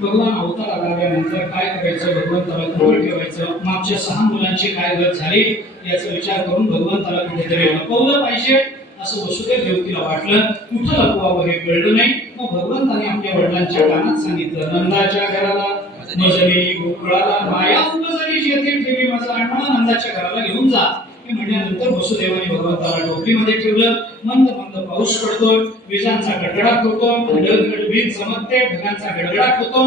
भगवान अवतार आल्यानंतर काय करायचं? भगवंताला कुठं ठेवायचं. मागच्या सहा मुलांची काय गत झाली याचा विचार करून भगवंताला कुठेतरी लपवलं पाहिजे असं वसुदेव देवतीला वाटलं. कुठं लपवावं हे कळलं नाही. मग भगवंताने आपल्या वडिलांच्या कानात सांगितलं नंदाच्या घराला मजली गोकुळाला माया उपजली जेथे ठेवी माझा अण्णा नंदाच्या घराला घेऊन जा. हे म्हणल्यानंतर वसुदेवाने भगवंताला टोपलीमध्ये ठेवलं मंद मंद पाऊस पडतो विजांचा गडगडाट होतो ढग वीज चमकते ढगांचा गडगडाट होतो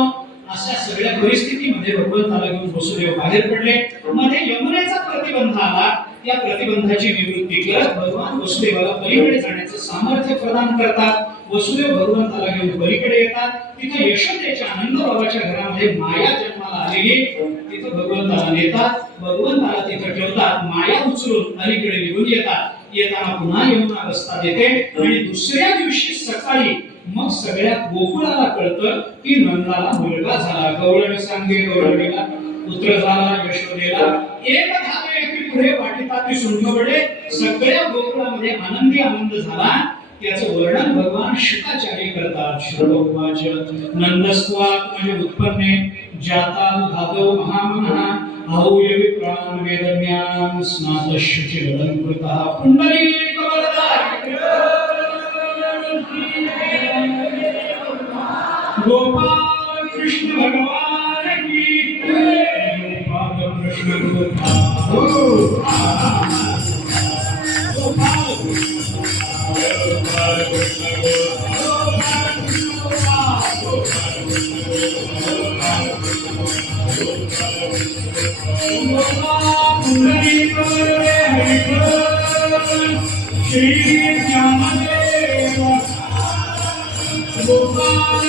अशा सगळ्या परिस्थितीमध्ये भगवंताला घेऊन वसुदेव बाहेर पडले. मध्ये यमुनेचा प्रतिबंध आला. या प्रतिबंधाची निवृत्ती करत भगवान वसुदेवाला पलीकडे जाण्याचं सामर्थ्य प्रदान करतात. वसुदेव भगवंताला घेऊन पलीकडे येतात. तिथे यशोदेच्या आनंद बाबाच्या घरामध्ये माया जन्माला आलेली तिथं भगवंताला नेतात. भगवंताला तिथं ठेवतात. माया उचलून अलीकडे निघून येतात. येताना पुन्हा यमुना रस्ता देते. आणि दुसऱ्या दिवशी सकाळी मग सगळ्या गोकुळाला कळतं की नंदाला मुलगा झाला. गौरव सांगे गौरवीला पुत्र झाला यशोदेला. एक धावे की पुढे वाटितात सुंठ पडे सगळ्या गोकुळामध्ये आनंदी आनंद झाला. याचं वर्णन भगवान शुकाचार्य करतात. श्लोकवाच नंदस्वात म्हणजे उत्पन्ने जाता धातव महामनः आहुयवि प्राण वेदज्ञान स्नात शुचिरलंकृतः पुंडरीक गोपाल कृष्ण भगवान की गोपाल कृष्ण गोपाल। गोपाल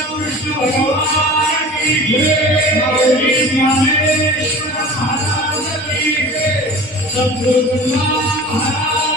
हरी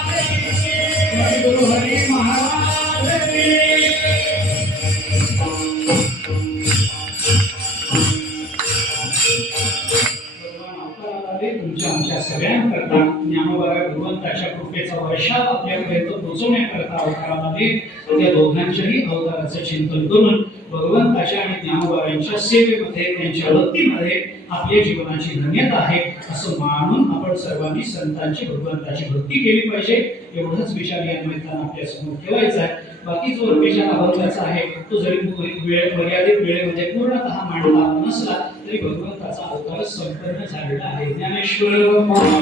सगळ्यांकरता ज्ञानोबा भगवंताच्या कृपेचा वर्षाव आपल्यापर्यंत पोहोचवण्याकरता अवतारामध्ये त्या दोघांच्याही अवताराचं चिंतन करून भगवंताच्या आणि ज्ञानोबारांच्या सेवेमध्ये त्यांच्या भक्तीमध्ये आपल्या जीवनाची धन्यता आहे असं मानून आपण सर्वांनी संतांची भगवंताची भक्ती केली पाहिजे. एवढंच विचार या निमित्तानं आपल्यासमोर ठेवायचा आहे. बाकी जो विचार अभंगाचा आहे तो जरी वेळ मर्यादित वेळेमध्ये पूर्णतः मांडला नसला तरी भगवंताचा अवतार संपन्न झालेला आहे. ज्ञानेश्वर